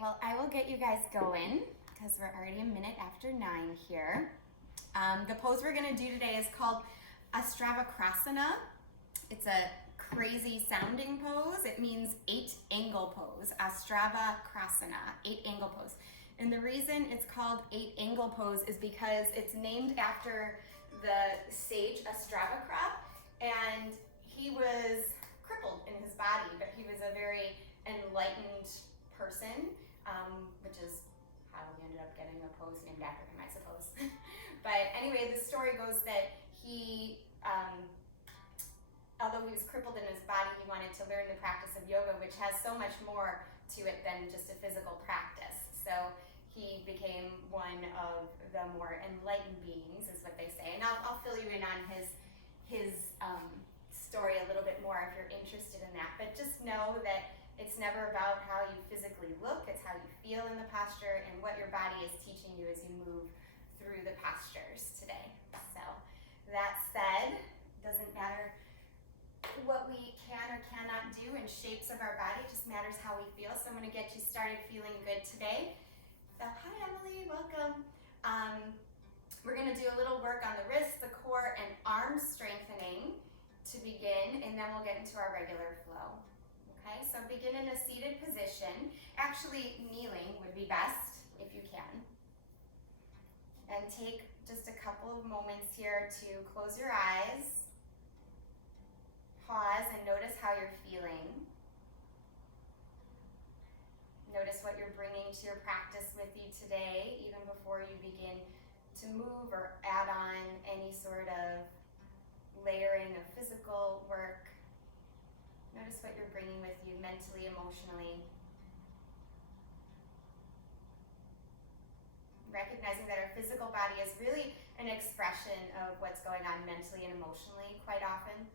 well, I will get you guys going because we're already a minute after 9 here. The pose we're going to do today is called Astavakrasana. It's a crazy sounding pose. It means 8-angle pose. Astavakrasana, 8-angle pose. And the reason it's called 8-angle pose is because it's named after the sage Astavakra, and he was crippled in his body, but he was a very enlightened person, which is how we ended up getting a pose named after him, I suppose. But anyway, the story goes that he, although he was crippled in his body, he wanted to learn the practice of yoga, which has so much more to it than just a physical practice. So he became one of the more enlightened beings, is what they say. And I'll fill you in on his story a little bit more if you're interested in that. But just know that it's never about how you physically look, it's how you feel in the posture and what your body is teaching you as you move through the postures today. So that said, it doesn't matter what we can or cannot do in shapes of our body, it just matters how we feel. So I'm going to get you started feeling good today. So hi Emily, welcome. We're going to do a little work on the wrists, the core, and arm strengthening to begin, and then we'll get into our regular flow. Okay, so begin in a seated position. Actually, kneeling would be best if you can. And take just a couple of moments here to close your eyes, pause, and notice how you're feeling. Notice what you're bringing to your practice with you today, even before you begin to move or add on any sort of layering of physical work. Notice what you're bringing with you mentally, emotionally. Recognizing that our physical body is really an expression of what's going on mentally and emotionally quite often.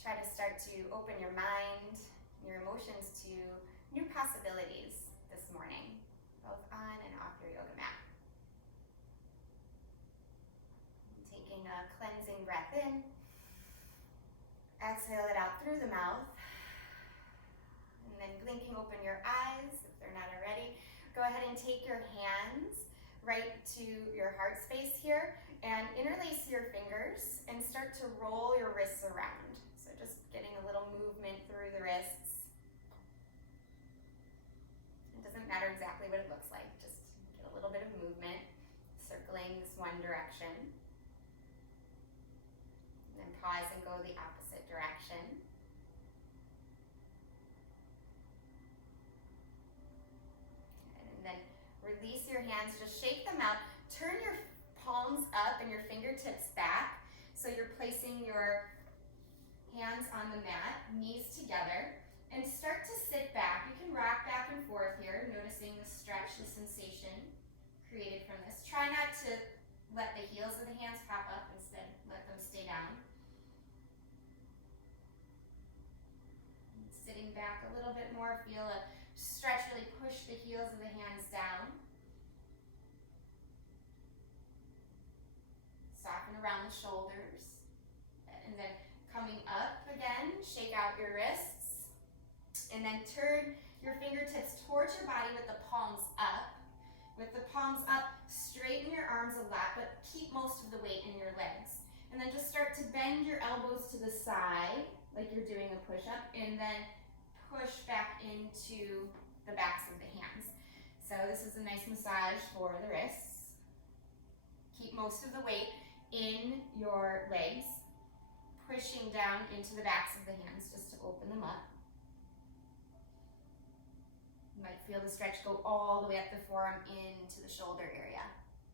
Try to start to open your mind, your emotions to new possibilities this morning, both on and off your yoga mat. Taking a cleansing breath in. Exhale it out through the mouth. And then blinking open your eyes if they're not already. Go ahead and take your hands right to your heart space here and interlace your fingers and start to roll your wrists around. So just getting a little movement through the wrists. It doesn't matter exactly what it looks like, just get a little bit of movement, circling this one direction. And then pause and go the opposite direction. And then release your hands, just shake them out. Turn your palms up and your fingertips back. So you're placing your hands on the mat, knees together, and start to sit back. You can rock back and forth here, noticing the stretch, the sensation created from this. Try not to let the heels of the hands pop up, instead let them stay down. Sitting back a little bit more, feel a stretch, really push the heels of the hands down. Soften around the shoulders. And then coming up again, shake out your wrists. And then turn your fingertips towards your body with the palms up. With the palms up, straighten your arms a lot, but keep most of the weight in your legs. And then just start to bend your elbows to the side, like you're doing a push-up, and then push back into the backs of the hands. So this is a nice massage for the wrists. Keep most of the weight in your legs, pushing down into the backs of the hands just to open them up. You might feel the stretch go all the way up the forearm into the shoulder area.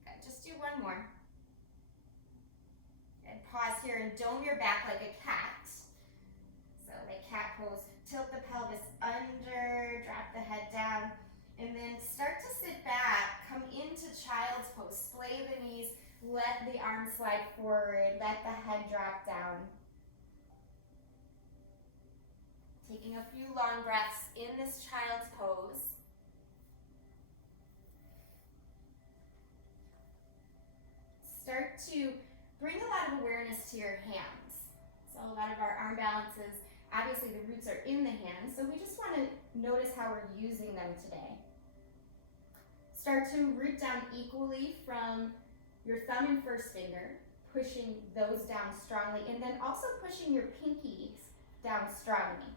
Okay, just do one more. And pause here and dome your back like a cat. So like cat pose, tilt the pelvis under, drop the head down, and then start to sit back, come into child's pose, splay the knees, let the arms slide forward, let the head drop down. Taking a few long breaths in this child's pose. Start to bring a lot of awareness to your hands. So a lot of our arm balances Obviously the roots are in the hands, so we just want to notice how we're using them today. Start to root down equally from your thumb and first finger, pushing those down strongly, and then also pushing your pinkies down strongly.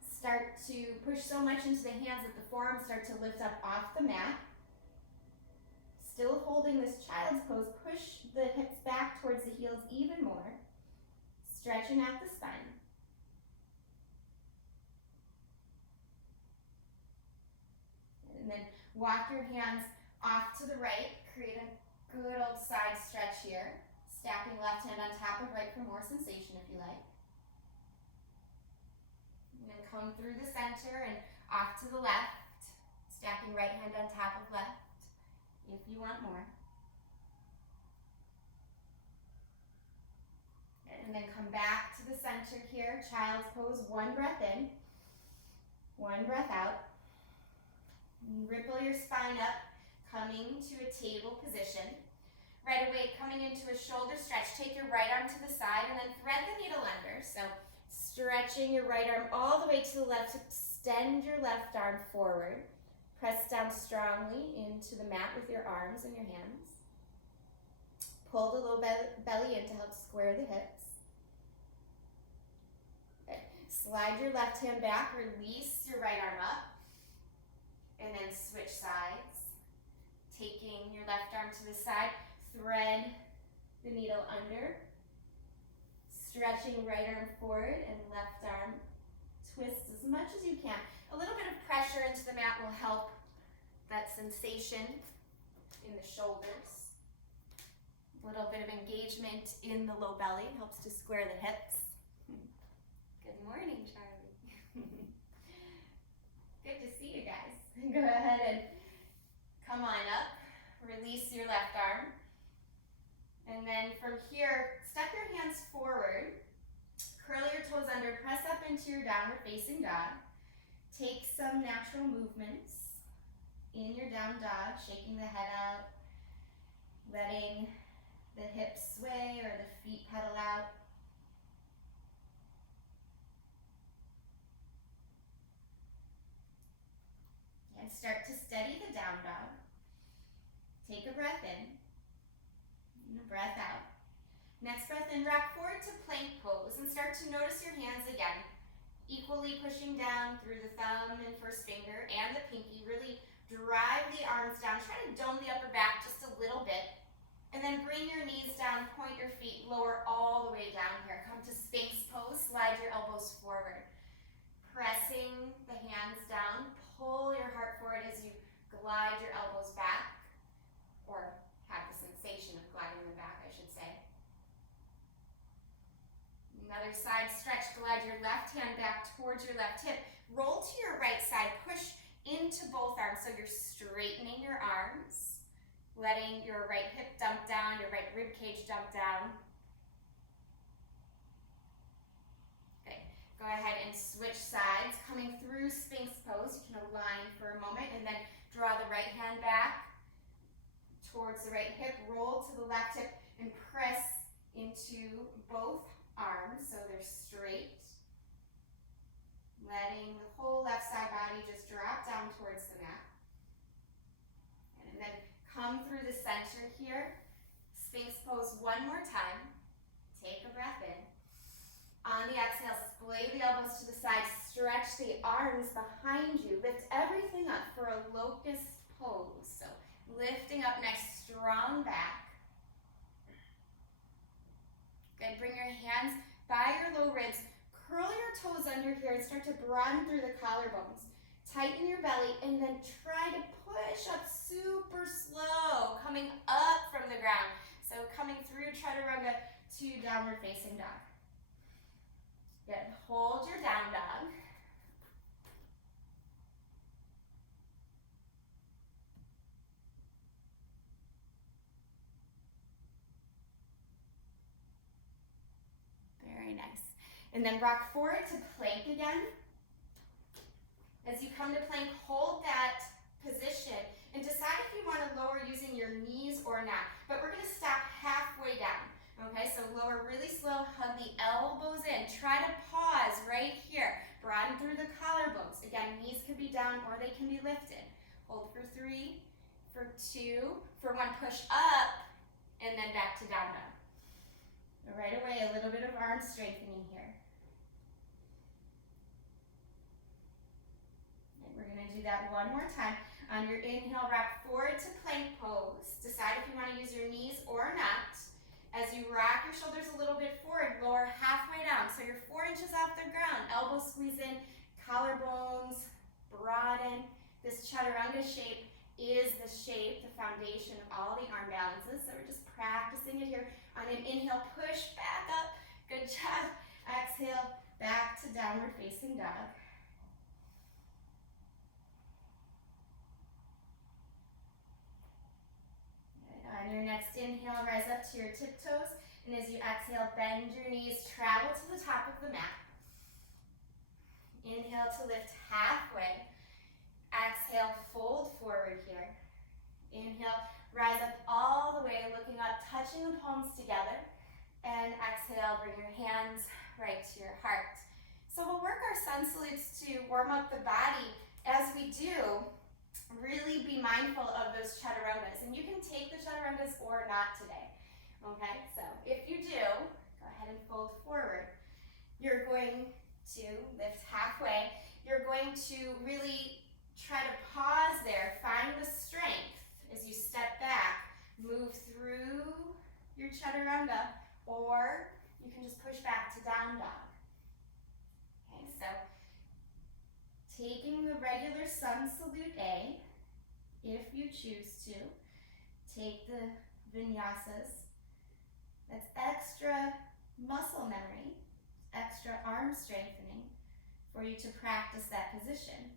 Start to push so much into the hands that the forearms start to lift up off the mat. Still holding this child's pose, push the hips back towards the heels even more, stretching out the spine. And then walk your hands off to the right, create a good old side stretch here. Stacking left hand on top of right for more sensation if you like. And then come through the center and off to the left, stacking right hand on top of left if you want more. And then come back to the center here, child's pose, one breath in, one breath out. And ripple your spine up, coming to a table position. Right away, coming into a shoulder stretch, take your right arm to the side and then thread the needle under. So stretching your right arm all the way to the left, extend your left arm forward. Press down strongly into the mat with your arms and your hands. Pull the low belly in to help square the hips. Okay. Slide your left hand back, release your right arm up, and then switch sides. Taking your left arm to the side, thread the needle under, stretching right arm forward and left arm twist as much as you can. A little bit of pressure into the mat will help that sensation in the shoulders. A little bit of engagement in the low belly helps to square the hips. Good morning, Charlie. Good to see you guys. Go ahead and come on up. Release your left arm. And then from here, step your hands forward. Curl your toes under, press up into your downward facing dog. Take some natural movements in your down dog, shaking the head out, letting the hips sway or the feet pedal out. And start to steady the down dog. Take a breath in and a breath out. Next breath in, rock forward to plank pose and start to notice your hands again. Equally pushing down through the thumb and first finger and the pinky. Really drive the arms down. Try to dome the upper back just a little bit. And then bring your knees down, point your feet, lower all the way down here. Come to Sphinx pose, slide your elbows forward. Pressing the hands down, pull your heart forward as you glide your elbows back, or have the sensation of gliding them back, I should say. Another side stretch, glide your left hand back towards your left hip. Roll to your right side, push into both arms so you're straightening your arms, letting your right hip dump down, your right rib cage dump down. Okay, go ahead and switch sides. Coming through Sphinx pose, you can align for a moment and then draw the right hand back towards the right hip, roll to the left hip and press into both arms so they're straight. Letting the whole left side body just drop down towards the mat. And then come through the center here. Sphinx pose one more time. Take a breath in. On the exhale, splay the elbows to the side. Stretch the arms behind you. Lift everything up for a locust pose. So lifting up nice, strong back. Good. Bring your hands by your low ribs. Curl your toes under here and start to broaden through the collarbones. Tighten your belly and then try to push up super slow, coming up from the ground. So coming through chaturanga to downward facing dog. Good. Hold your down dog. Very nice. And then rock forward to plank again. As you come to plank, hold that position and decide if you want to lower using your knees or not. But we're going to stop halfway down. Okay, so lower really slow, hug the elbows in. Try to pause right here. Broaden through the collarbones. Again, knees can be down or they can be lifted. Hold for 3, for 2, for 1, push up, and then back to down dog. Right away, a little bit of arm strengthening here. And we're gonna do that one more time. On your inhale, rock forward to plank pose. Decide if you wanna use your knees or not. As you rock your shoulders a little bit forward, lower halfway down. So you're 4 inches off the ground. Elbows squeeze in, collarbones broaden. This chaturanga shape is the shape, the foundation of all the arm balances. So we're just practicing it here. On an inhale, push back up. Good job. Exhale, back to downward facing dog. On your next inhale, rise up to your tiptoes, and as you exhale, bend your knees, travel to the top of the mat. Inhale to lift halfway. Exhale, fold forward here. Inhale, rise up all the way, looking up, touching the palms together. And exhale, bring your hands right to your heart. So we'll work our sun salutes to warm up the body. As we do, really be mindful of those chaturangas, and you can take the chaturangas or not today. Okay, so if you do, go ahead and fold forward. You're going to lift halfway. You're going to really try to pause there, find the strength as you step back, move through your chaturanga, or you can just push back to down dog. Okay, so taking the regular sun salute A, if you choose to, take the vinyasas. That's extra muscle memory, extra arm strengthening for you to practice that position.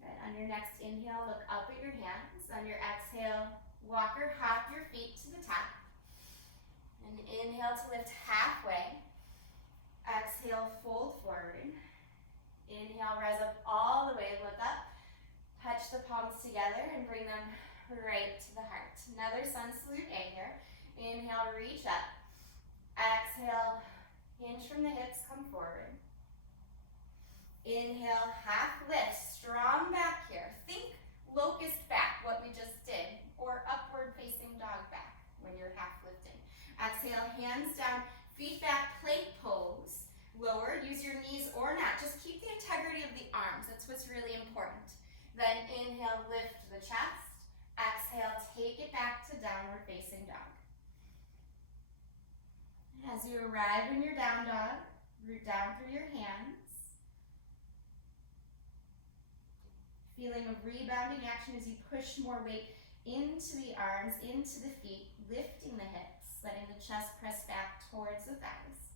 Good. On your next inhale, look up at your hands. On your exhale, walk or hop your feet to the top. And inhale to lift halfway. Exhale, fold forward. Inhale, rise up all the way, look up. Touch the palms together and bring them right to the heart. Another sun salute A here. Inhale, reach up. Exhale, hinge from the hips, come forward. Inhale, half lift, strong back here. Think locust back, what we just did, or upward facing dog back when you're half lifting. Exhale, hands down, feet back, plank pose. Lower, use your knees or not. Just keep the integrity of the arms. That's what's really important. Then inhale, lift the chest. Exhale, take it back to downward facing dog. As you arrive in your down dog, root down through your hands. Feeling a rebounding action as you push more weight into the arms, into the feet, lifting the hips, letting the chest press back towards the thighs.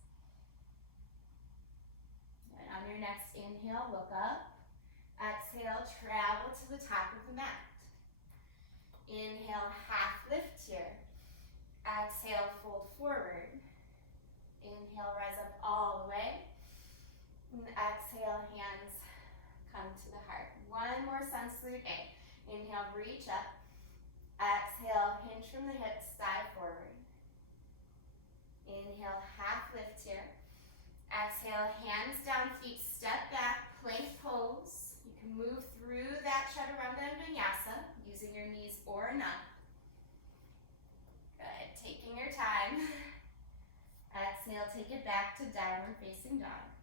And on your next inhale, look up. Exhale, travel to the top of the mat. Inhale, half lift here. Exhale, fold forward. Inhale, rise up all the way. And exhale, hands come to the heart. One more sun salute A. Inhale, reach up. Exhale, hinge from the hips, thigh forward. Inhale, half lift here. Exhale, hands down, feet step back, plank pose. You can move through that chaturanga and vinyasa using your knees or not. Good, taking your time. Exhale, take it back to downward facing dog.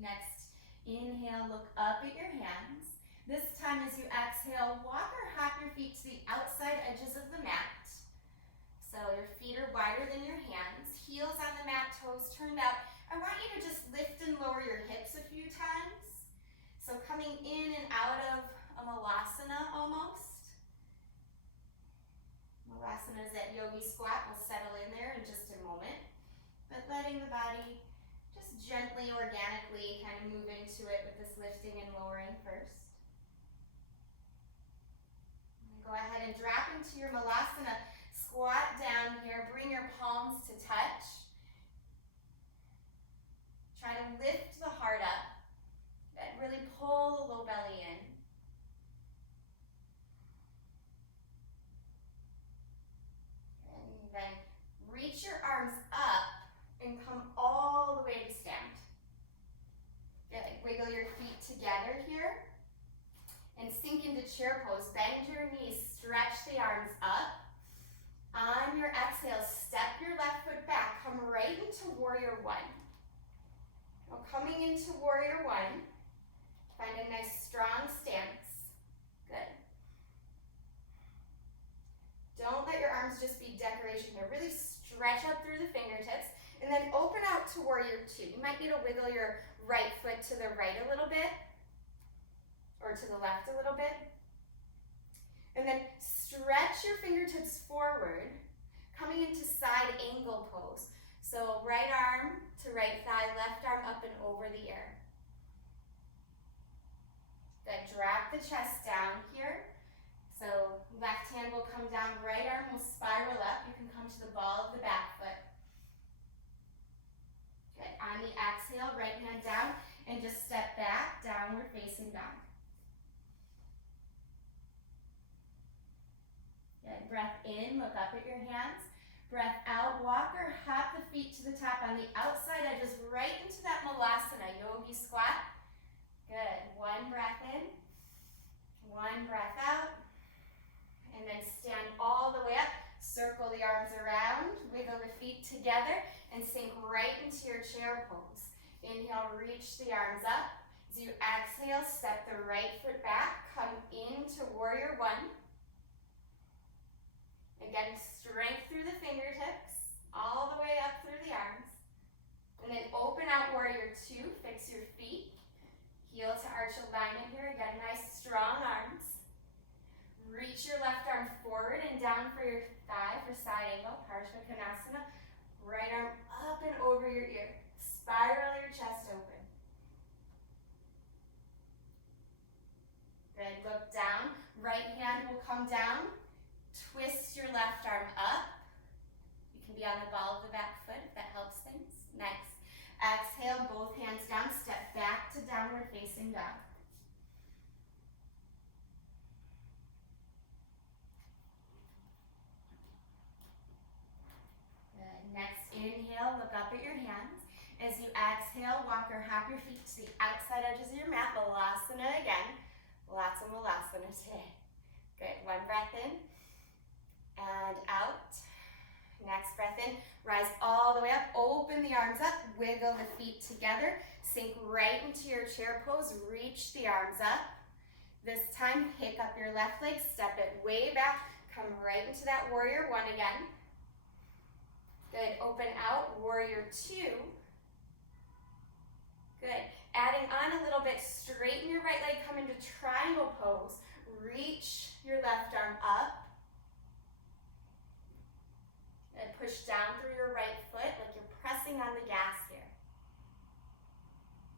Next, inhale, look up at your hands. This time as you exhale, walk or hop your feet to the outside edges of the mat. So your feet are wider than your hands, heels on the mat, toes turned out. I want you to just lift and lower your hips a few times. So coming in and out of a Malasana almost. Malasana is that yogi squat. We'll settle in there in just a moment. But letting the body just gently, organically kind of move into it with this lifting and lowering first. And go ahead and drop into your Malasana. squat down here. Bring your palms to touch. Try to lift the heart up. And really pull the low belly in. And then reach your arms up and come all the way to stand. Good. Wiggle your feet together here. And sink into chair pose. Bend your knees, stretch the arms up. On your exhale, step your left foot back. Come right into warrior one. Now coming into warrior one, find a nice strong stance. Good. Don't let your arms just be decoration here. Really stretch up through the fingertips. And then open out to warrior two. You might need to wiggle your right foot to the right a little bit. Or to the left a little bit. And then stretch your fingertips forward, coming into side angle pose. So right arm to right thigh, left arm up and over the air. Then drop the chest down here. So left hand will come down, right arm will spiral up. You can come to the ball of the back foot. Good. On the exhale, right hand down and just step back, downward facing dog. Good. Breath in, look up at your hands. Breath out, walk or hop the feet to the top on the outside edges, right into that Malasana, yogi squat. Good. One breath in, one breath out, and then stand all the way up. Circle the arms around, wiggle the feet together, and sink right into your chair pose. Inhale, reach the arms up. As you exhale, step the right foot back, come into warrior one. Again, strength through the fingertips, all the way up through the arms. And then open out warrior two, fix your feet. Heel to arch alignment here. Again, nice strong arms. Reach your left arm forward and down for your thigh for side angle, Parsvakonasana. Right arm up and over your ear. Spiral your chest open. Good, look down. Right hand will come down. Twist your left arm up. You can be on the ball of the back foot if that helps things. Next, exhale, both hands down, step back to downward facing dog. Good. Next, inhale, look up at your hands. As you exhale, walk or hop your feet to the outside edges of your mat. Malasana again. Lots of Malasana today. Good, one breath in. And out. Next breath in, rise all the way up, open the arms up, wiggle the feet together, sink right into your chair pose, reach the arms up. This time, pick up your left leg, step it way back, come right into that warrior one again. Good, open out, warrior two. Good, adding on a little bit, straighten your right leg, come into triangle pose, reach your left arm up. And push down through your right foot like you're pressing on the gas here.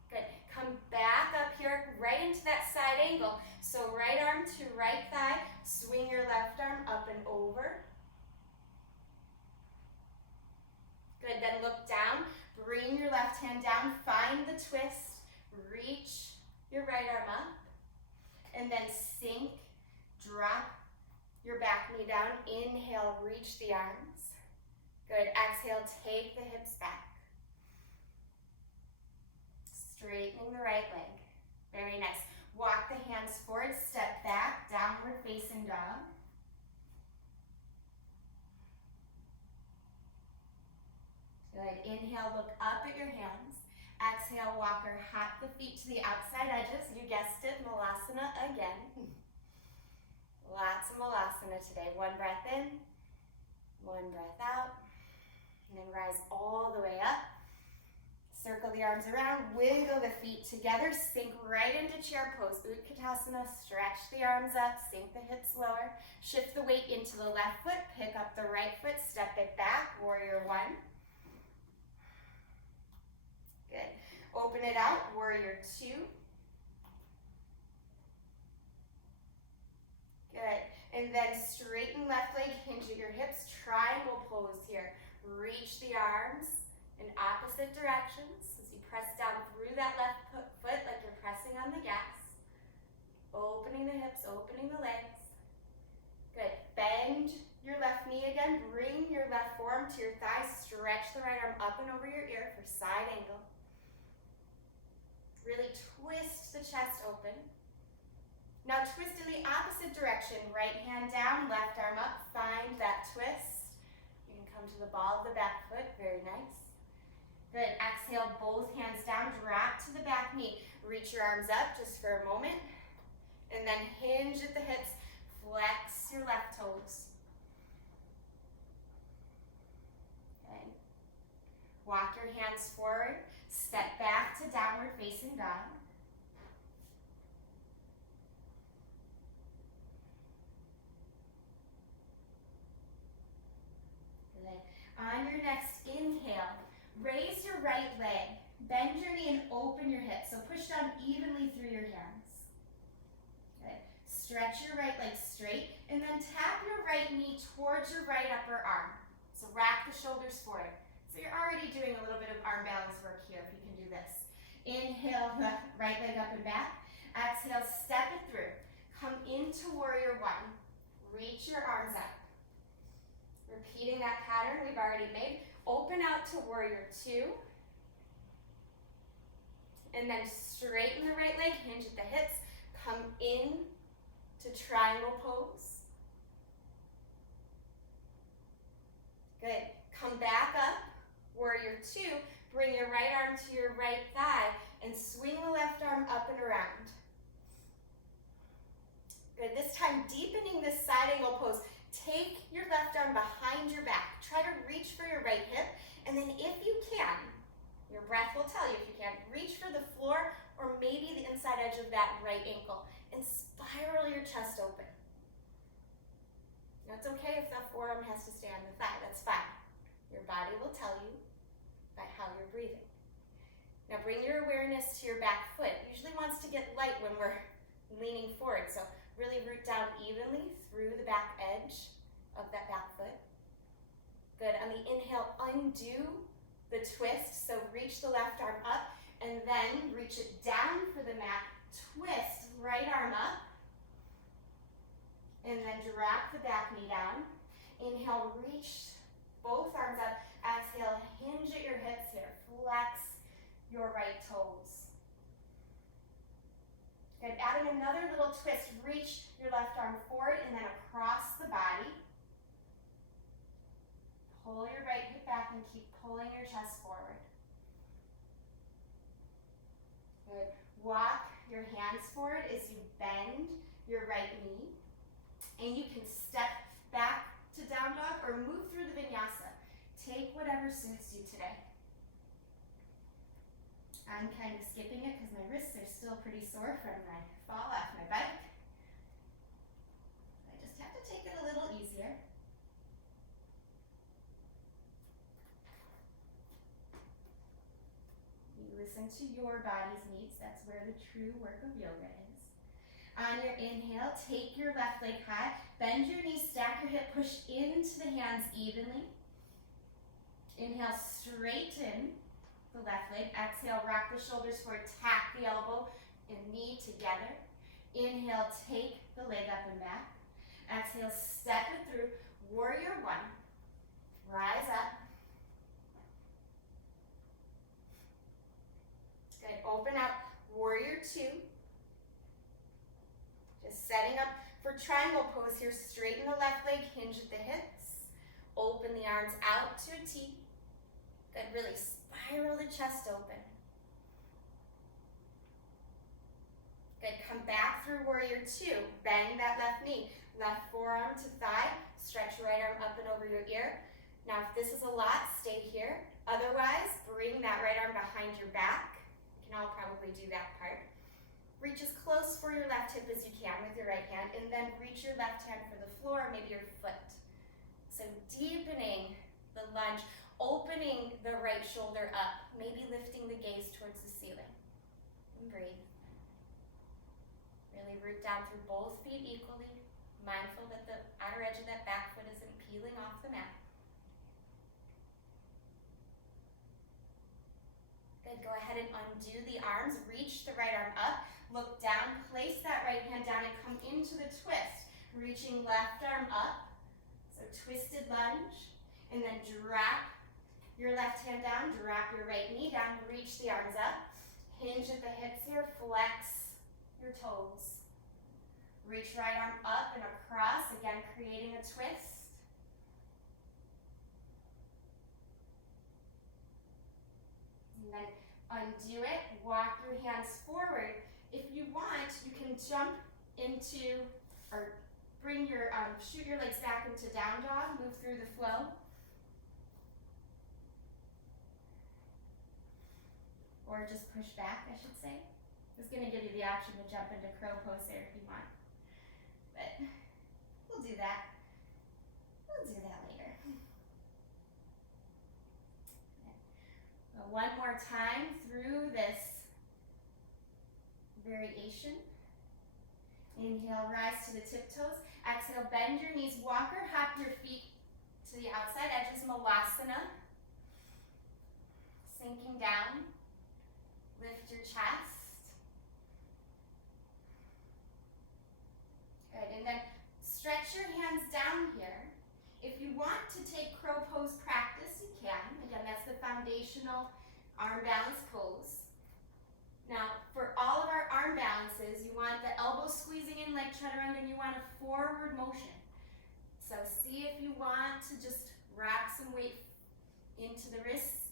Good. Come back up here, right into that side angle. So right arm to right thigh, swing your left arm up and over. Good, then look down, bring your left hand down, find the twist, reach your right arm up, and then sink, drop your back knee down, inhale, reach the arms. Good, exhale, take the hips back. Straightening the right leg. Very nice. Walk the hands forward, step back, downward facing dog. Good, inhale, look up at your hands. Exhale, walk or hop the feet to the outside edges. You guessed it, Malasana again. Lots of Malasana today. One breath in, one breath out. And then rise all the way up. Circle the arms around, wiggle the feet together, sink right into chair pose. Utkatasana, stretch the arms up, sink the hips lower. Shift the weight into the left foot, pick up the right foot, step it back, warrior one. Good. Open it out, warrior two. Good. And then straighten left leg, hinge at your hips, triangle pose here. Reach the arms in opposite directions as you press down through that left foot like you're pressing on the gas. Opening the hips, opening the legs. Good. Bend your left knee again. Bring your left forearm to your thigh. Stretch the right arm up and over your ear for side angle. Really twist the chest open. Now twist in the opposite direction. Right hand down, left arm up. Find that twist. You can come to the ball of the back foot. Very nice. Good. Exhale, both hands down. Drop to the back knee. Reach your arms up just for a moment. And then hinge at the hips. Flex your left toes. Okay. Walk your hands forward. Step back to downward facing dog. On your next inhale, raise your right leg, bend your knee and open your hips. So push down evenly through your hands. Good. Stretch your right leg straight and then tap your right knee towards your right upper arm. So rack the shoulders forward. So you're already doing a little bit of arm balance work here if you can do this. Inhale, left, right leg up and back. Exhale, step it through. Come into warrior one. Reach your arms up. Repeating that pattern we've already made. Open out to warrior two. And then straighten the right leg, hinge at the hips. Come in to triangle pose. Good. Come back up, warrior two. Bring your right arm to your right thigh and swing the left arm up and around. Good. This time, deepening this side angle pose. Take your left arm behind your back. Try to reach for your right hip. And then if you can, your breath will tell you if you can, reach for the floor or maybe the inside edge of that right ankle and spiral your chest open. Now it's okay if that forearm has to stay on the thigh. That's fine. Your body will tell you by how you're breathing. Now bring your awareness to your back foot. It usually wants to get light when we're leaning forward. So really root down evenly through the back edge of that back foot. Good. On the inhale, undo the twist. So reach the left arm up and then reach it down for the mat. Twist, right arm up. And then drop the back knee down. Inhale, reach both arms up. Exhale, hinge at your hips here. Flex your right toes. Good. Adding another little twist. Reach your left arm forward and then across the body. Pull your right hip back and keep pulling your chest forward. Good. Walk your hands forward as you bend your right knee. And you can step back to down dog or move through the vinyasa. Take whatever suits you today. I'm kind of skipping it because my wrists are still pretty sore from my fall off my bike. I just have to take it a little easier. You listen to your body's needs. That's where the true work of yoga is. On your inhale, take your left leg high, bend your knees, stack your hip, push into the hands evenly. Inhale, straighten the left leg. Exhale, rock the shoulders forward, tap the elbow and knee together. Inhale, take the leg up and back. Exhale, step it through. Warrior one. Rise up. Good. Open up. Warrior two. Just setting up for triangle pose here. Straighten the left leg, hinge at the hips. Open the arms out to a T. Good. Really spiral the chest open. Good. Come back through warrior two. Bang that left knee. Left forearm to thigh. Stretch your right arm up and over your ear. Now if this is a lot, stay here. Otherwise, bring that right arm behind your back. You can all probably do that part. Reach as close for your left hip as you can with your right hand, and then reach your left hand for the floor, maybe your foot. So deepening the lunge, opening the right shoulder up, maybe lifting the gaze towards the ceiling. And breathe. Really root down through both feet equally. mindful that the outer edge of that back foot isn't peeling off the mat. Good, go ahead and undo the arms, reach the right arm up, look down, place that right hand down and come into the twist. Reaching left arm up, so twisted lunge, and then drop your left hand down, drop your right knee down, reach the arms up, hinge at the hips here, flex your toes. Reach right arm up and across, again creating a twist. And then undo it, walk your hands forward. If you want, you can jump into, or bring your, shoot your legs back into down dog, move through the flow. Or just push back, I should say. I was gonna give you the option to jump into crow pose there if you want. But we'll do that. We'll do that later. One more time through this variation. Inhale, rise to the tiptoes. Exhale, bend your knees, walk or hop your feet to the outside edges, Malasana. Sinking down, lift your chest. Good, and then stretch your hands down here. If you want to take crow pose practice, you can. Again, that's the foundational arm balance pose. Now, for all of our arm balances, you want the elbows squeezing in like chaturanga and you want a forward motion. So see if you want to just wrap some weight into the wrists,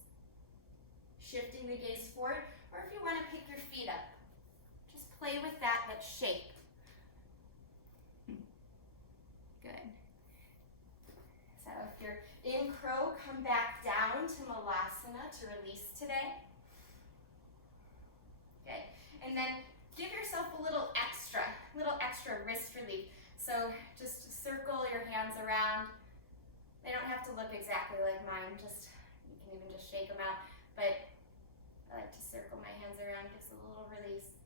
shifting the gaze forward, or if you want to pick your feet up. Just play with that shape. Good. So if you're in crow, come back down to Malasana to release today. Good. And then give yourself a little extra wrist relief. So just circle your hands around. They don't have to look exactly like mine. You can even just shake them out. But I like to circle my hands around, gives a little release.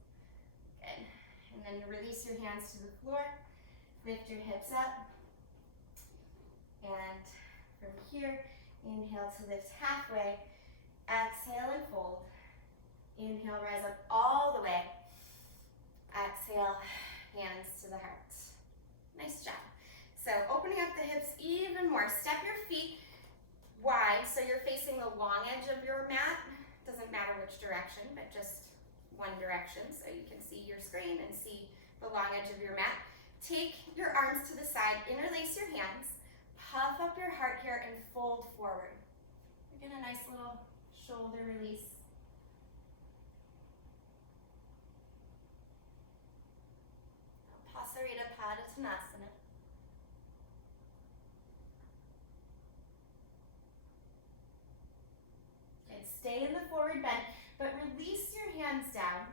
Good. And then release your hands to the floor. Lift your hips up. And from here, inhale to lift halfway. Exhale and fold. Inhale, rise up all the way. Exhale, hands to the heart. Nice job. So opening up the hips even more. Step your feet wide so you're facing the long edge of your mat. Doesn't matter which direction, but just one direction so you can see your screen and see the long edge of your mat. Take your arms to the side, interlace your hands, puff up your heart here and fold forward. Again, a nice little shoulder release. Pasarita Padottanasana. Okay, stay in the forward bend, but release your hands down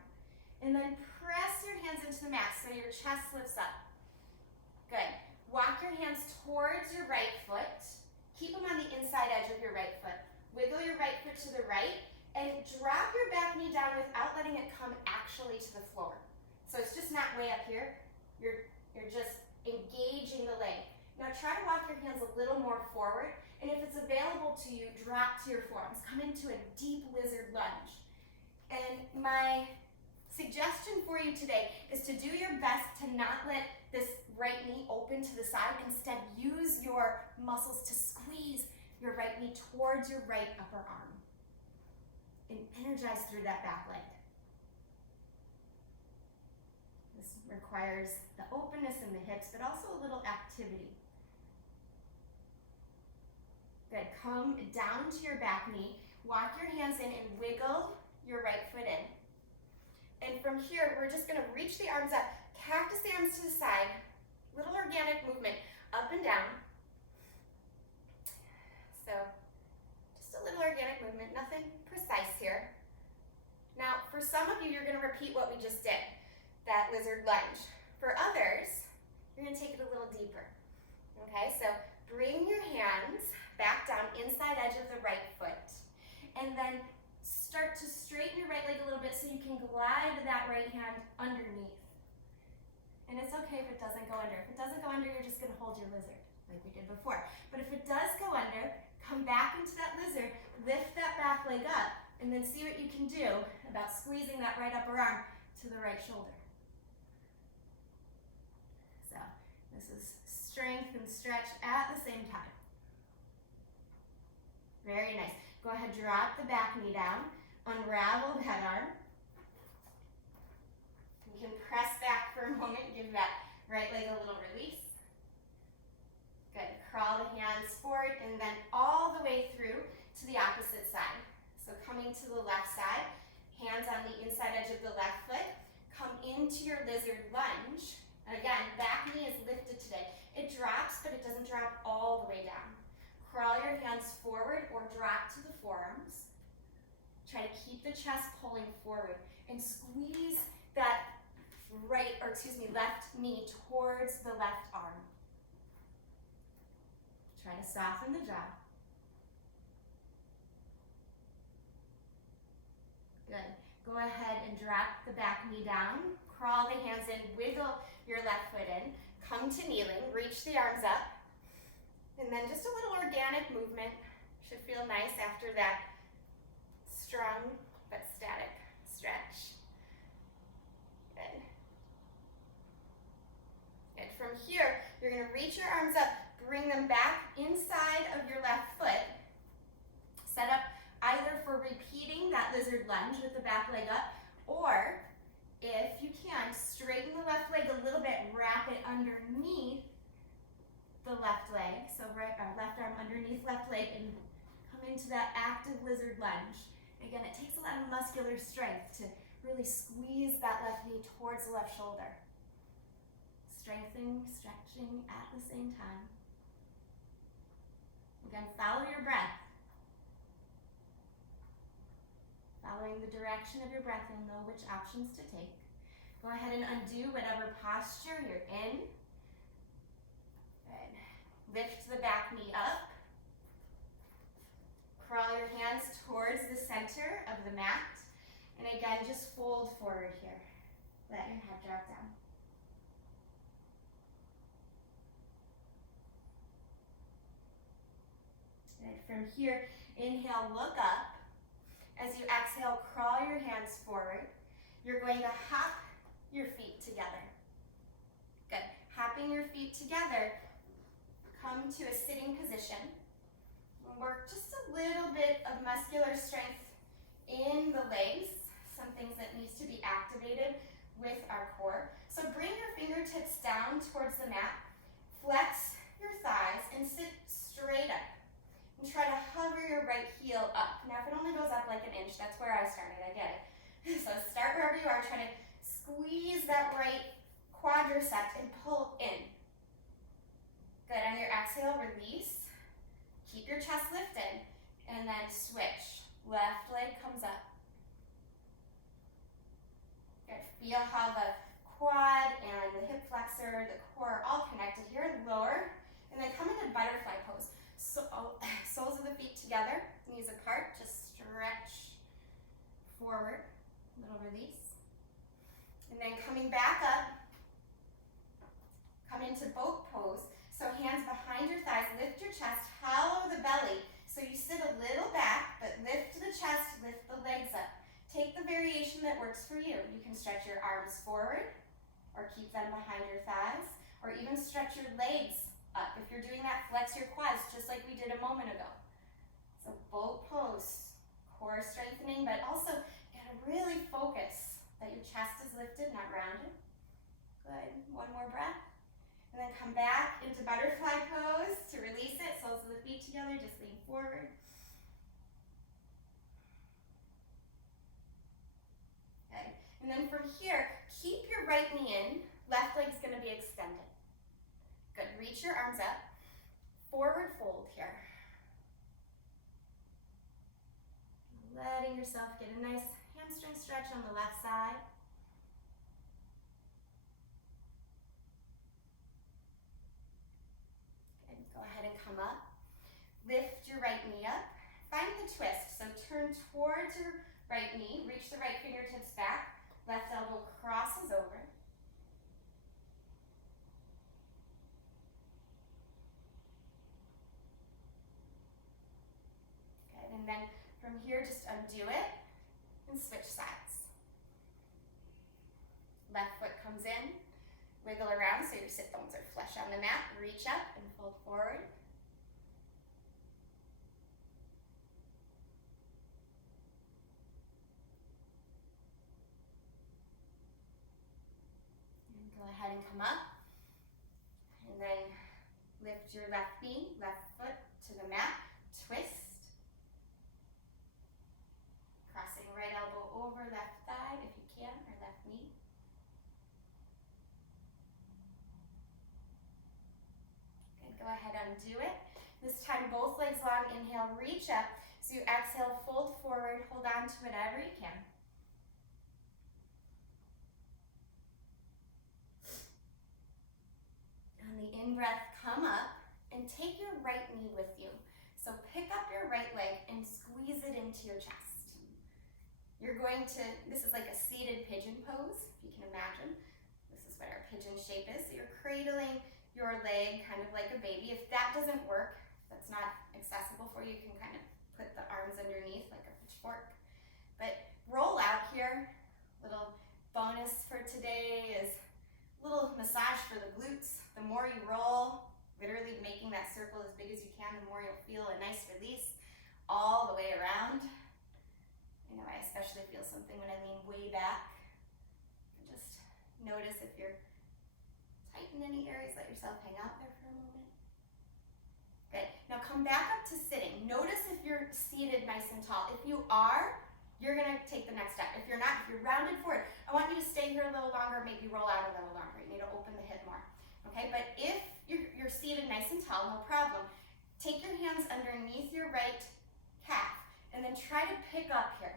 and then press your hands into the mat so your chest lifts up. Good. Walk your hands towards your right foot. Keep them on the inside edge of your right foot. Wiggle your right foot to the right and drop your back knee down without letting it come actually to the floor. So it's just not way up here. You're just engaging the leg. Now try to walk your hands a little more forward, and if it's available to you, drop to your forearms. Come into a deep lizard lunge. And my suggestion for you today is to do your best to not let this right knee open to the side. Instead, use your muscles to squeeze your right knee towards your right upper arm. And energize through that back leg. This requires the openness in the hips, but also a little activity. Good. Come down to your back knee. Walk your hands in and wiggle your right foot in. And from here, we're just going to reach the arms up, cactus the arms to the side, little organic movement up and down. So just a little organic movement, nothing precise here. Now, for some of you, you're going to repeat what we just did, that lizard lunge. For others, you're going to take it a little deeper. Okay, so bring your hands back down inside edge of the right foot, and then start to straighten your right leg a little bit so you can glide that right hand underneath. And it's okay if it doesn't go under. If it doesn't go under, you're just gonna hold your lizard, like we did before. But if it does go under, come back into that lizard, lift that back leg up, and then see what you can do about squeezing that right upper arm to the right shoulder. So this is strength and stretch at the same time. Very nice. Go ahead, drop the back knee down, unravel the head arm. You can press back for a moment, give that right leg a little release. Good, crawl the hands forward and then all the way through to the opposite side. So coming to the left side, hands on the inside edge of the left foot, come into your lizard lunge. And again, back knee is lifted today. It drops, but it doesn't drop all the way down. Crawl your hands forward or drop to the forearms. Try to keep the chest pulling forward and squeeze that left knee towards the left arm. Try to soften the jaw. Good. Go ahead and drop the back knee down. Crawl the hands in, wiggle your left foot in. Come to kneeling, reach the arms up. And then just a little organic movement. Should feel nice after that strong but static stretch. Good. And from here, you're going to reach your arms up, bring them back inside of your left foot. Set up either for repeating that lizard lunge with the back leg up, or if you can, straighten the left leg a little bit, wrap it underneath the left leg, so left arm underneath left leg, and come into that active lizard lunge. Again, it takes a lot of muscular strength to really squeeze that left knee towards the left shoulder. Strengthening, stretching at the same time. Again, follow your breath. Following the direction of your breath, you'll know which options to take. Go ahead and undo whatever posture you're in. Good. Lift the back knee up. Crawl your hands towards the center of the mat. And again, just fold forward here. Let your head drop down. And from here, inhale, look up. As you exhale, crawl your hands forward. You're going to hop your feet together. Good. Hopping your feet together, come to a sitting position. Work just a little bit of muscular strength in the legs, some things that needs to be activated with our core. So bring your fingertips down towards the mat, flex your thighs, and sit straight up. And try to hover your right heel up. Now, if it only goes up like an inch, that's where I started, I get it. So start wherever you are, try to squeeze that right quadricep and pull in. Good, on your exhale, release. Keep your chest lifted, and then switch. Left leg comes up. Good, feel how the quad and the hip flexor, the core are all connected here. Lower, and then come into butterfly pose. So, soles of the feet together, knees apart, just stretch forward, little release. And then coming back up, come into boat pose. So hands behind your thighs, lift your chest, hollow the belly. So you sit a little back, but lift the chest, lift the legs up. Take the variation that works for you. You can stretch your arms forward, or keep them behind your thighs, or even stretch your legs up. If you're doing that, flex your quads, just like we did a moment ago. So boat pose, core strengthening, but also you gotta really focus that your chest is lifted, not rounded. Good, one more breath. And then come back into butterfly pose to release it. Soles of the feet together, just lean forward. Okay, and then from here, keep your right knee in, left leg's gonna be extended. Good, reach your arms up, forward fold here. Letting yourself get a nice hamstring stretch on the left side. Good, go ahead and come up. Lift your right knee up. Find the twist, so turn towards your right knee, reach the right fingertips back, left elbow crosses over. here, just undo it and switch sides. Left foot comes in, wiggle around so your sit bones are flush on the mat. Reach up and fold forward. And go ahead and come up. And then lift your left knee, left foot to the mat. Twist. Crossing right elbow over left thigh if you can, or left knee. Good, go ahead, undo it. This time both legs long, inhale, reach up. So you exhale, fold forward, hold on to whatever you can. On the in-breath, come up and take your right knee with you. So pick up your right leg and squeeze it into your chest. You're going to, this is like a seated pigeon pose, if you can imagine. This is what our pigeon shape is. So you're cradling your leg kind of like a baby. If that doesn't work, that's not accessible for you, you can kind of put the arms underneath like a pitchfork. But roll out here. Little bonus for today is a little massage for the glutes. The more you roll, literally making that circle as big as you can, the more you'll feel a nice release all the way around. You know, I especially feel something when I lean way back. And just notice if you're tight in any areas, let yourself hang out there for a moment. Good. Now come back up to sitting. Notice if you're seated nice and tall. If you are, you're gonna take the next step. If you're not, if you're rounded forward, I want you to stay here a little longer, maybe roll out a little longer. You need to open the hip more. Okay, but if you're seated nice and tall, no problem. Take your hands underneath your right calf and then try to pick up here.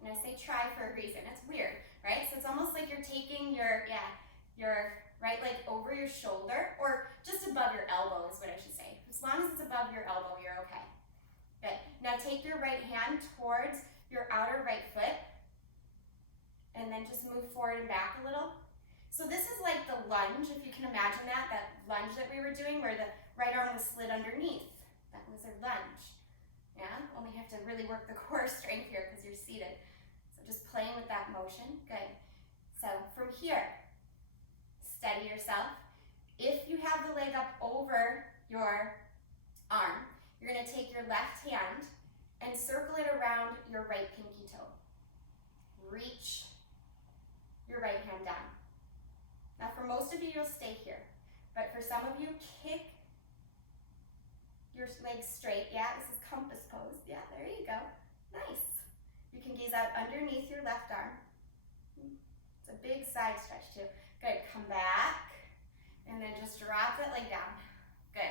And I say try for a reason. It's weird, right? So it's almost like you're taking your right leg over your shoulder or just above your elbow is what I should say. As long as it's above your elbow, you're okay. Good. Now take your right hand towards your outer right foot and then just move forward and back a little. So this is like the lunge, if you can imagine that lunge that we were doing where the right arm was slid underneath. That was our lunge. Yeah, only have to really work the core strength here because you're seated. So just playing with that motion, good. So from here, steady yourself. If you have the leg up over your arm, you're gonna take your left hand and circle it around your right pinky toe. Reach your right hand down. Now for most of you, you'll stay here. But for some of you, kick your legs straight. Yeah, this is compass pose. Yeah, there you go. Nice. You can gaze out underneath your left arm. It's a big side stretch too. Good, come back. And then just drop that leg down. Good.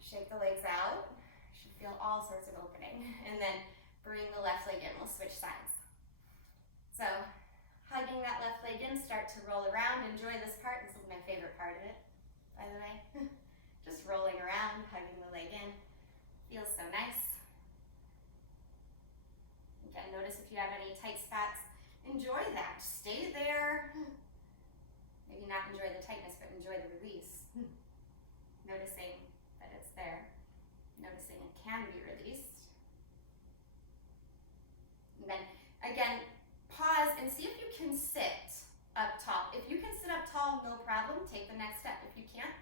Shake the legs out. You should feel all sorts of opening. And then bring the left leg in. We'll switch sides. So, hugging that left leg in, start to roll around. Enjoy this part. This is my favorite part of it, by the way. Just rolling around, hugging the leg in. Feels so nice. Again, notice if you have any tight spots. Enjoy that. Stay there. Maybe not enjoy the tightness, but enjoy the release. Noticing that it's there. Noticing it can be released. And then, again, pause and see if you can sit up tall. If you can sit up tall, no problem, take the next step. If you can't,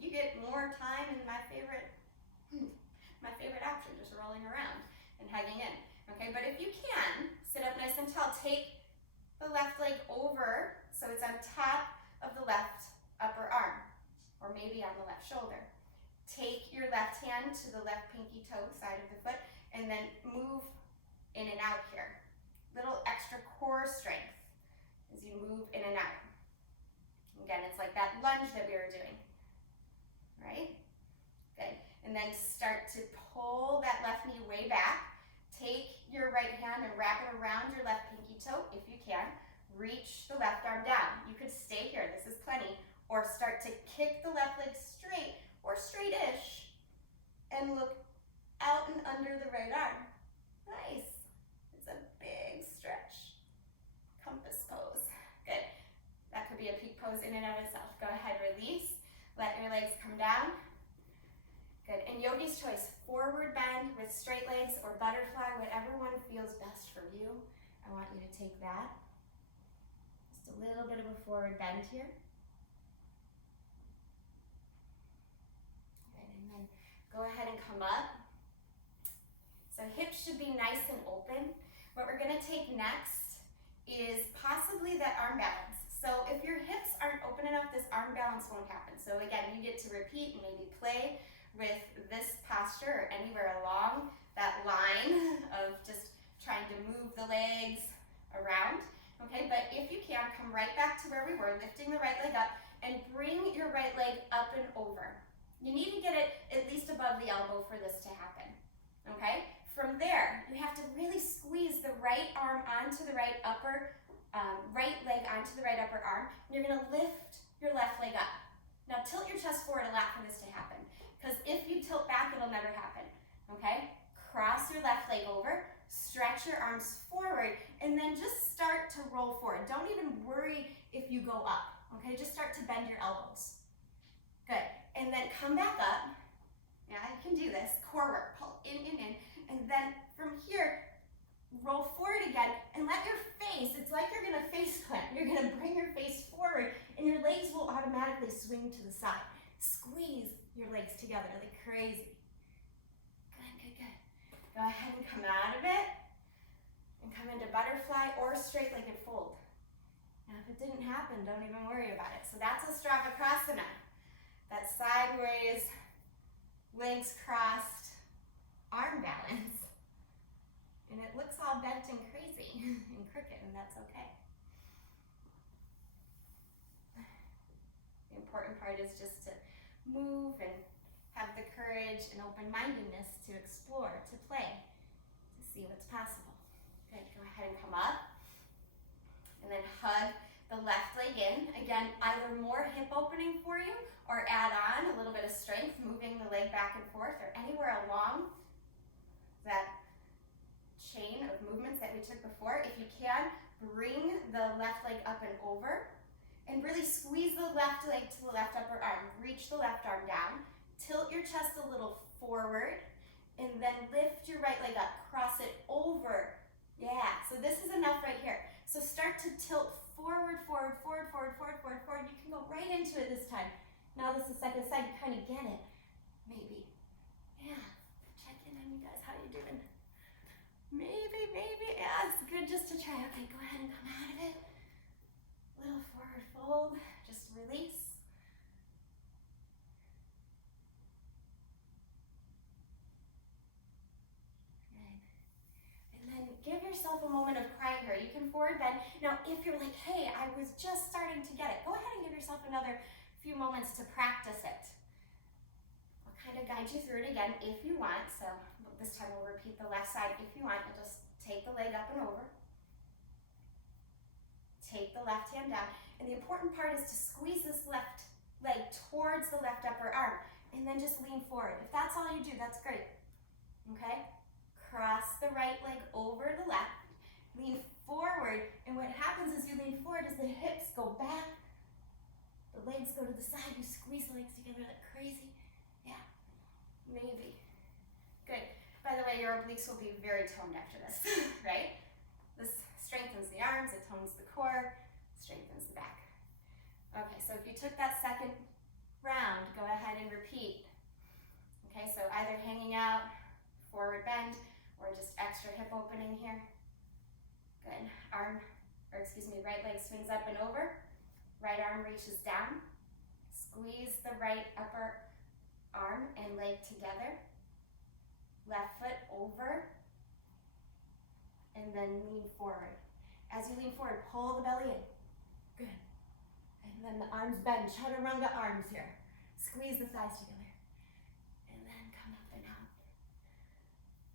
you get more time in my favorite option, just rolling around and hugging in. Okay, but if you can, sit up nice and tall. Take the left leg over so it's on top of the left upper arm, or maybe on the left shoulder. Take your left hand to the left pinky toe side of the foot and then move in and out here. Little extra core strength as you move in and out. Again, it's like that lunge that we were doing, right? Good. And then start to pull that left knee way back. Take your right hand and wrap it around your left pinky toe if you can. Reach the left arm down. You could stay here, this is plenty, or start to kick the left leg straight or straight-ish and look out and under the right arm. Nice. It's a big stretch. Compass pose. Good. That could be a peak pose in and of itself. Go ahead, release. Let your legs come down. Good. In yogi Yogi's choice, forward bend with straight legs or butterfly, whatever one feels best for you. I want you to take that. Just a little bit of a forward bend here. Good, and then go ahead and come up. So hips should be nice and open. What we're gonna take next is possibly that arm balance. So if your hips aren't open enough, this arm balance won't happen. So again, you get to repeat and maybe play with this posture or anywhere along that line of just trying to move the legs around, okay? But if you can, come right back to where we were, lifting the right leg up and bring your right leg up and over. You need to get it at least above the elbow for this to happen, okay? From there, you have to really squeeze the right arm onto the right leg onto the right upper arm, and you're gonna lift your left leg up. Now tilt your chest forward a lot for this to happen, because if you tilt back, it'll never happen, okay? Cross your left leg over, stretch your arms forward, and then just start to roll forward. Don't even worry if you go up, okay? Just start to bend your elbows. Good, and then come back up. Yeah, you can do this. Core work, pull in, and then from here, roll forward again, and let your face, it's like you're gonna face plant. You're gonna bring your face forward, and your legs will automatically swing to the side. Squeeze your legs together like crazy. Good. Go ahead and come out of it, and come into butterfly or straight-legged fold. Now, if it didn't happen, don't even worry about it. So that's Astavakrasana. That sideways, legs crossed, arm balance. And it looks all bent and crazy and crooked, and that's okay. The important part is just to move and have the courage and open-mindedness to explore, to play, to see what's possible. Good, go ahead and come up. And then hug the left leg in. Again, either more hip opening for you or add on a little bit of strength, moving the leg back and forth or anywhere along that chain of movements that we took before. If you can, bring the left leg up and over and really squeeze the left leg to the left upper arm. Reach the left arm down, tilt your chest a little forward, and then lift your right leg up, cross it over. Yeah, so this is enough right here. So start to tilt forward. You can go right into it this time. Now this is second side, you kind of get it, maybe. Yeah, check in on you guys, how you doing? Maybe, yeah, it's good just to try. Okay, go ahead and come out of it. Little forward fold, just release. Good. And then give yourself a moment of quiet here. You can forward bend. Now, if you're like, hey, I was just starting to get it, go ahead and give yourself another few moments to practice it. I'll kind of guide you through it again if you want. So this time we'll repeat the left side. If you want, you'll just take the leg up and over. Take the left hand down. And the important part is to squeeze this left leg towards the left upper arm. And then just lean forward. If that's all you do, that's great. Okay? Cross the right leg over the left. Lean forward. And what happens as you lean forward is the hips go back. The legs go to the side. You squeeze the legs together like crazy. Yeah. Maybe. Good. By the way, your obliques will be very toned after this, right? This strengthens the arms, it tones the core, strengthens the back. Okay, so if you took that second round, go ahead and repeat. Okay, so either hanging out, forward bend, or just extra hip opening here. Good. Right leg swings up and over. Right arm reaches down. Squeeze the right upper arm and leg together. Left foot over, and then lean forward. As you lean forward, pull the belly in. Good. And then the arms bend, chaturanga arms here. Squeeze the thighs together. And then come up and out.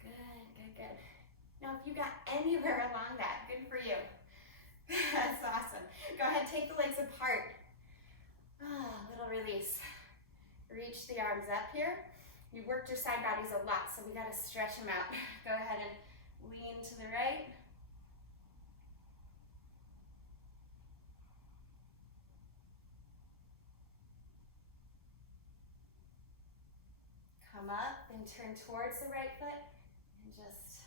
Good. Now if you got anywhere along that, good for you. That's awesome. Go ahead, take the legs apart. Little release. Reach the arms up here. You worked your side bodies a lot, so we gotta stretch them out. Go ahead and lean to the right. Come come up and turn towards the right foot and just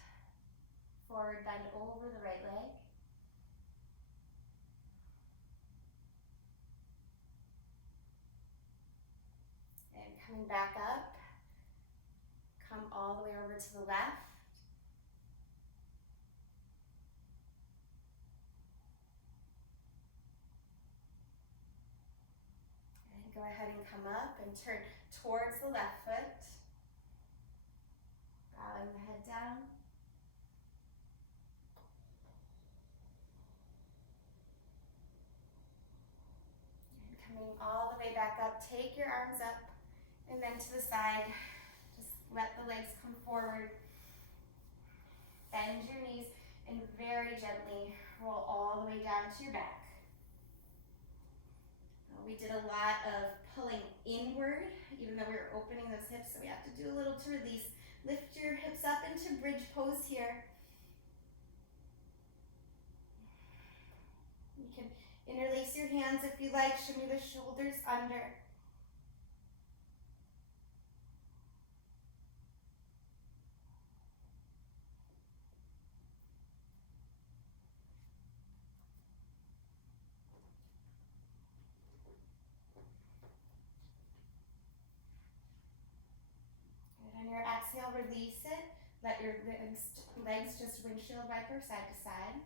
forward bend over the right leg. And coming back up, come all the way over to the left. And go ahead and come up and turn towards the left foot. Bowing the head down. And coming all the way back up, take your arms up and then to the side. Just let the legs come forward. Bend your knees and very gently roll all the way down to your back. We did a lot of pulling inward, even though we were opening those hips, so we have to do a little to release. Lift your hips up into bridge pose here. You can interlace your hands if you like, shimmy the shoulders under. On your exhale, release it. Let your legs just windshield wiper side to side.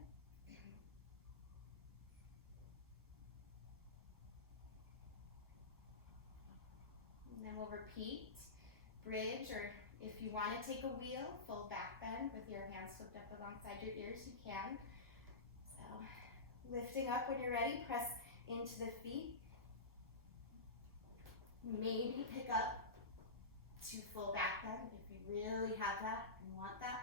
And then we'll repeat. Bridge, or if you want to take a wheel, full back bend with your hands flipped up alongside your ears, you can. So lifting up when you're ready, press into the feet. Maybe pick up to full back bend if you really have that and want that.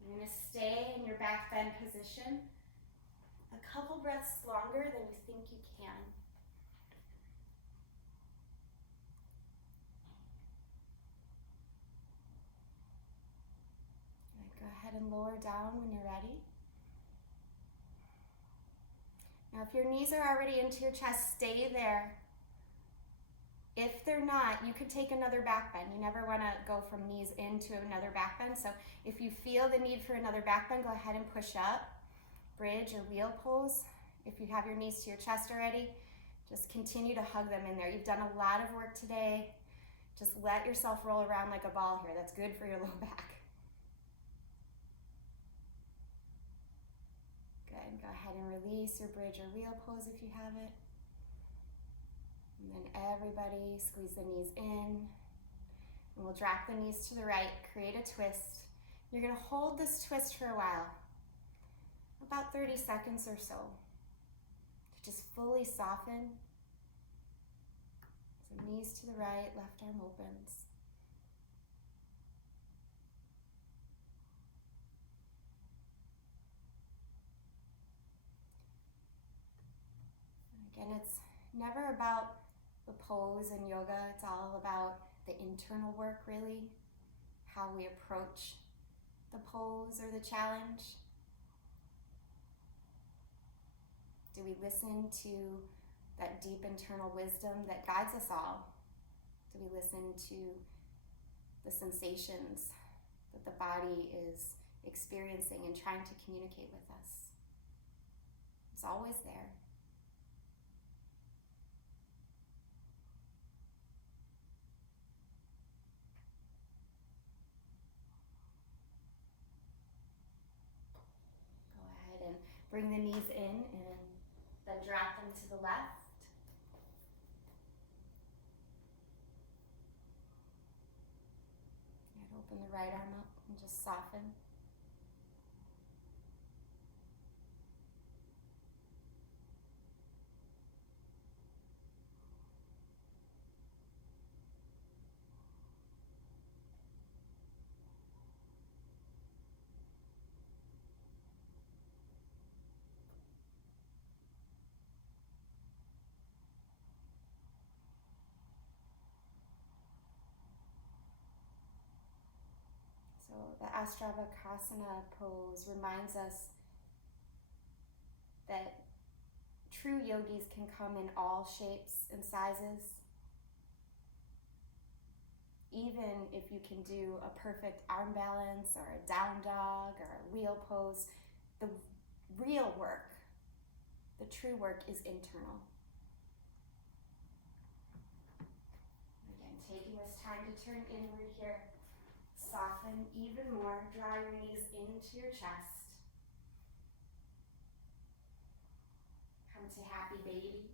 You're going to stay in your back bend position a couple breaths longer than you think you can. Go ahead and lower down when you're ready. Now if your knees are already into your chest, stay there. If they're not, you could take another back bend. You never want to go from knees into another back bend. So if you feel the need for another back bend, go ahead and push up. Bridge or wheel pose. If you have your knees to your chest already, just continue to hug them in there. You've done a lot of work today. Just let yourself roll around like a ball here. That's good for your low back. Good. Go ahead and release your bridge or wheel pose if you have it. And then everybody squeeze the knees in. And we'll drop the knees to the right, create a twist. You're going to hold this twist for a while, about 30 seconds or so, to just fully soften. So knees to the right, left arm opens. And again, it's never about the pose in yoga. It's all about the internal work, really. How we approach the pose or the challenge. Do we listen to that deep internal wisdom that guides us all? Do we listen to the sensations that the body is experiencing and trying to communicate with us? It's always there. Bring the knees in and then drop them to the left. And open the right arm up and just soften. So the Astavakrasana pose reminds us that true yogis can come in all shapes and sizes. Even if you can do a perfect arm balance or a down dog or a wheel pose, the real work, the true work is internal. Again, taking this time to turn inward here. Soften even more. Draw your knees into your chest. Come to happy baby.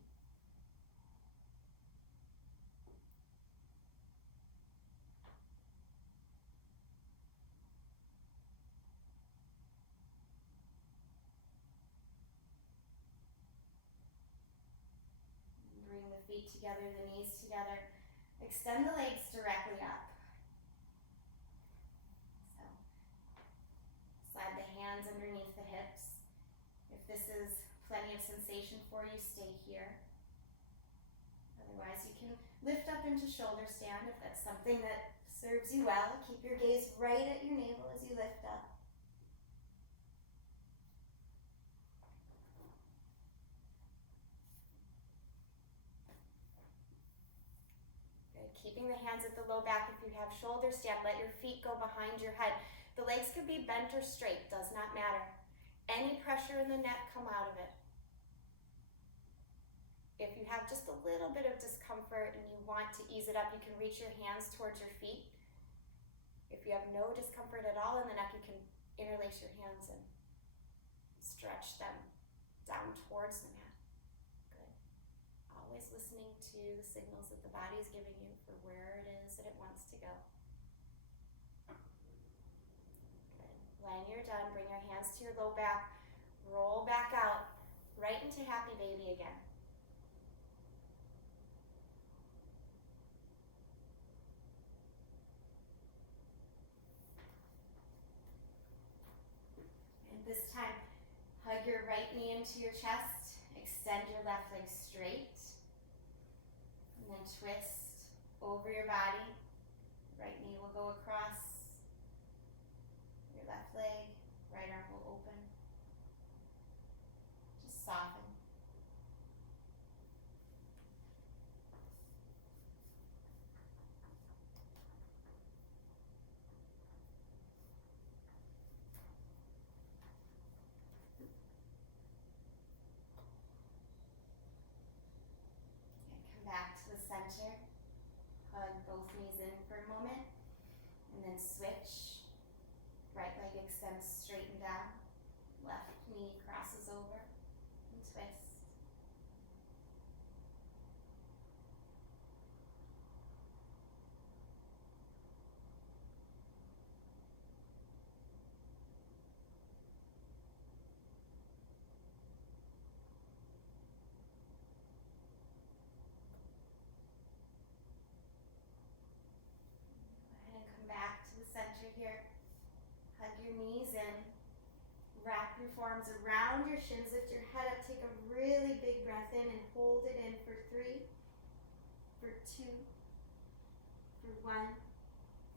Bring the feet together, the knees together. Extend the legs directly up. So, slide the hands underneath the hips. If this is plenty of sensation for you, stay here. Otherwise, you can lift up into shoulder stand if that's something that serves you well. Keep your gaze right at your navel as you lift up. Keeping the hands at the low back. If you have shoulder stand, let your feet go behind your head. The legs could be bent or straight, does not matter. Any pressure in the neck, come out of it. If you have just a little bit of discomfort and you want to ease it up, you can reach your hands towards your feet. If you have no discomfort at all in the neck, you can interlace your hands and stretch them down towards the mat. Always listening to the signals that the body is giving you for where it is that it wants to go. Good. When you're done, bring your hands to your low back, roll back out, right into happy baby again. And this time, hug your right knee into your chest, extend your left leg straight. And then twist over your body. Right knee will go across your left leg. Right arm will open. Just soften. And come back to the center. Hug both knees in for a moment, and then switch. Right leg extends straight and down. Left knee crosses over and twist. Back to the center here. Hug your knees in. Wrap your forearms around your shins. Lift your head up. Take a really big breath in and hold it in for 3, for 2, for 1.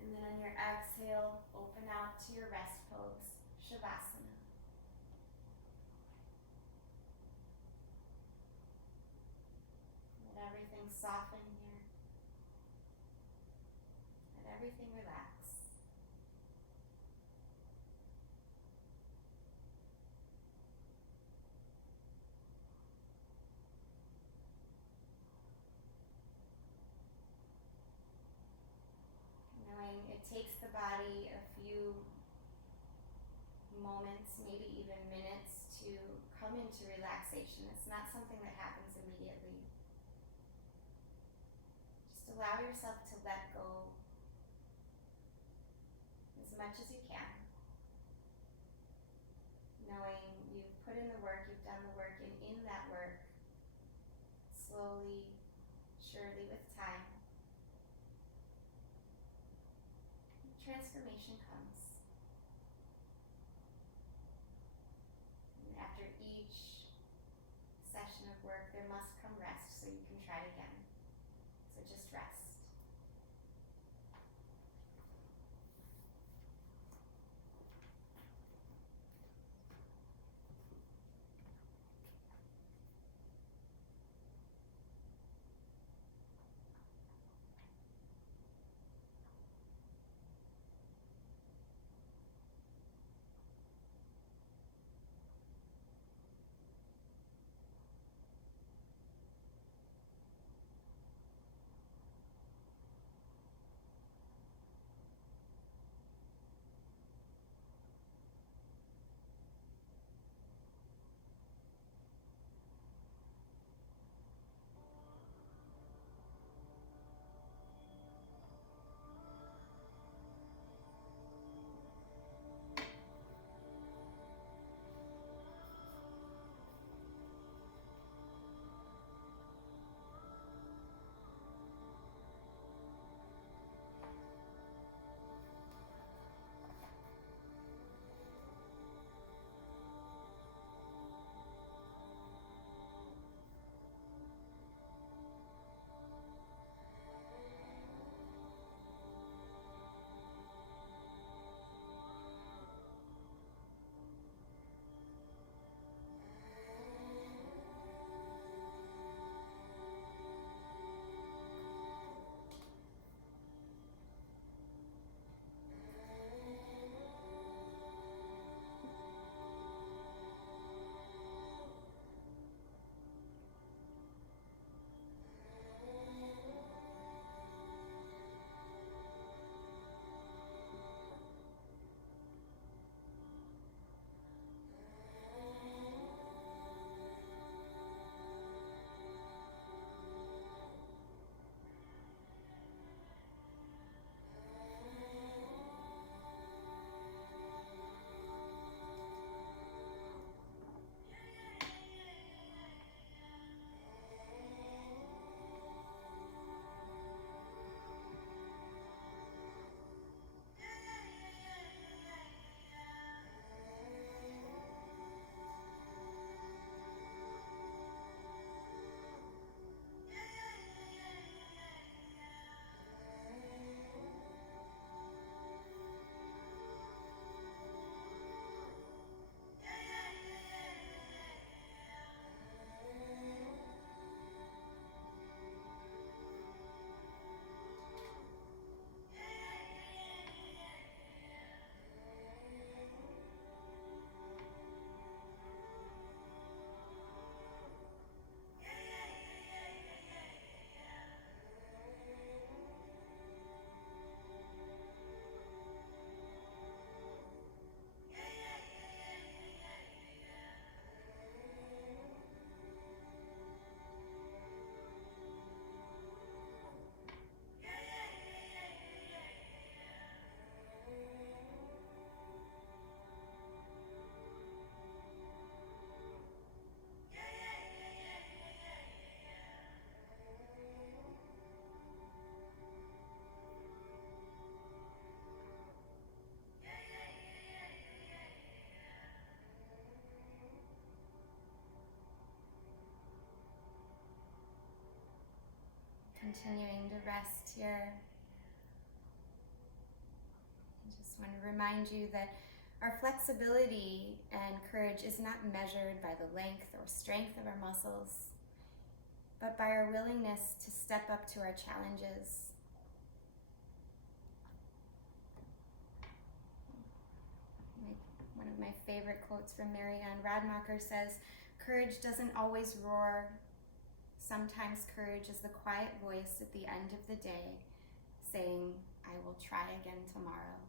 And then on your exhale, open out to your rest pose, Shavasana. Let everything soften here. Let everything relax. Knowing it takes the body a few moments, maybe even minutes, to come into relaxation. It's not something that happens immediately. Just allow yourself to let go as much as you can. Knowing you've put in the work, you've done the work, and in that work, slowly, surely with time, transformation comes. And after each session of work, there must come rest so you can try again. So just rest. continuing to rest here. I just want to remind you that our flexibility and courage is not measured by the length or strength of our muscles, but by our willingness to step up to our challenges. One of my favorite quotes from Marianne Radmacher says, "Courage doesn't always roar. Sometimes courage is the quiet voice at the end of the day saying, 'I will try again tomorrow.'"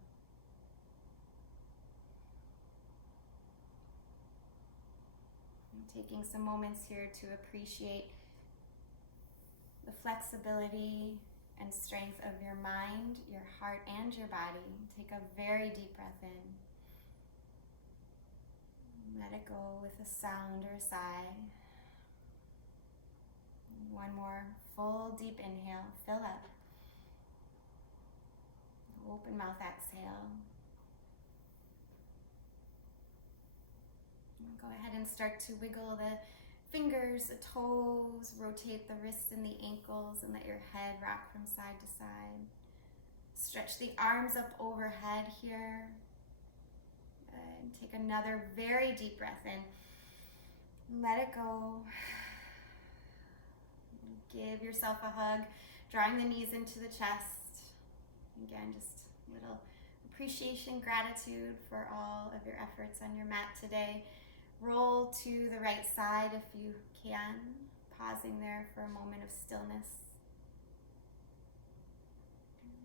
I'm taking some moments here to appreciate the flexibility and strength of your mind, your heart, and your body. Take a very deep breath in. Let it go with a sound or a sigh. One more full deep inhale, fill up. Open mouth exhale. And go ahead and start to wiggle the fingers, the toes, rotate the wrists and the ankles, and let your head rock from side to side. Stretch the arms up overhead here. And take another very deep breath in. Let it go. Give yourself a hug, drawing the knees into the chest. Again, just a little appreciation, gratitude for all of your efforts on your mat today. Roll to the right side if you can, pausing there for a moment of stillness.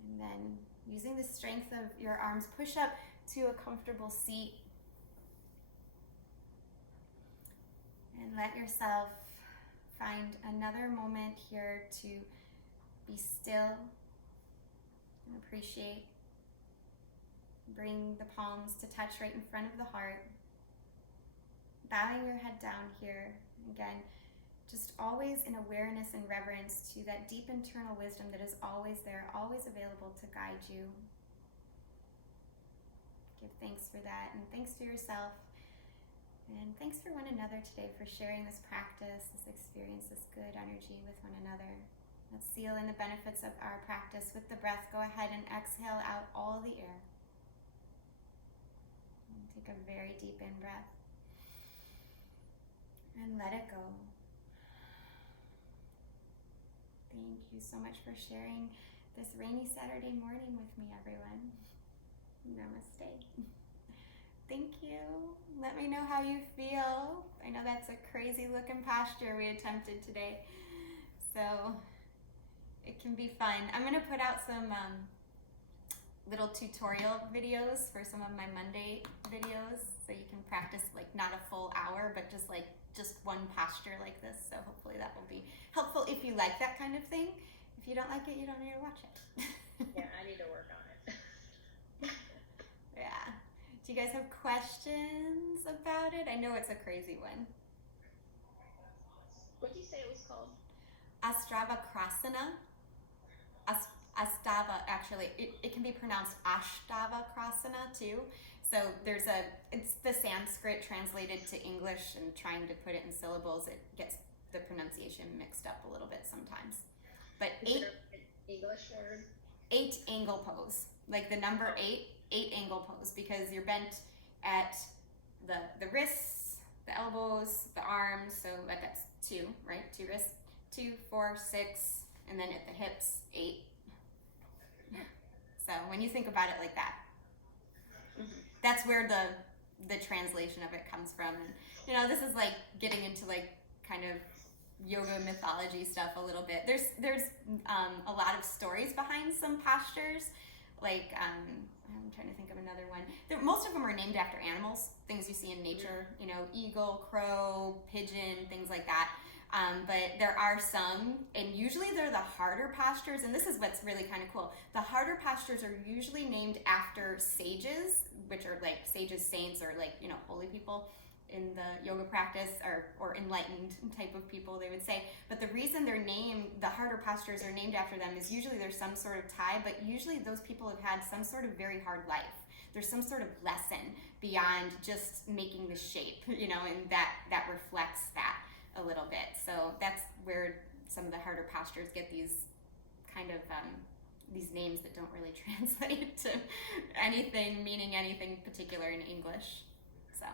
And then using the strength of your arms, push up to a comfortable seat. And let yourself find another moment here to be still and appreciate. Bring the palms to touch right in front of the heart. Bowing your head down here. Again, just always in awareness and reverence to that deep internal wisdom that is always there, always available to guide you. Give thanks for that, and thanks to yourself. And thanks for one another today for sharing this practice, this experience, this good energy with one another. Let's seal in the benefits of our practice with the breath. Go ahead and exhale out all the air. And take a very deep in-breath. And let it go. Thank you so much for sharing this rainy Saturday morning with me, everyone. Namaste. Thank you. Let me know how you feel. I know that's a crazy looking posture we attempted today, so it can be fun. I'm gonna put out some little tutorial videos for some of my Monday videos, so you can practice like not a full hour, but just one posture like this. So hopefully that will be helpful if you like that kind of thing. If you don't like it, you don't need to watch it. Yeah, I need to work on it. Yeah. Do you guys have questions about it? I know it's a crazy one. What did you say it was called? Astavakrasana. Actually, it can be pronounced Astavakrasana too. So it's the Sanskrit translated to English, and trying to put it in syllables, it gets the pronunciation mixed up a little bit sometimes. But Is there an English word? 8 angle pose, like the number 8 angle pose, because you're bent at the wrists, the elbows, the arms, so that's 2, right? 2 wrists, 2, 4, 6, and then at the hips, 8. So when you think about it like that, that's where the translation of it comes from. And this is like getting into like kind of yoga mythology stuff a little bit. There's a lot of stories behind some postures. Like I'm trying to think of another one. Most of them are named after animals, things you see in nature. Eagle, crow, pigeon, things like that. But there are some, and usually they're the harder postures, and this is what's really kind of cool. The harder postures are usually named after sages, which are like sages, saints, or like, holy people in the yoga practice, or enlightened type of people, they would say. But the reason the harder postures are named after them is usually there's some sort of tie, but usually those people have had some sort of very hard life. There's some sort of lesson beyond just making the shape, and that reflects that a little bit. So that's where some of the harder postures get these kind of these names that don't really translate to anything, meaning anything particular in English. So.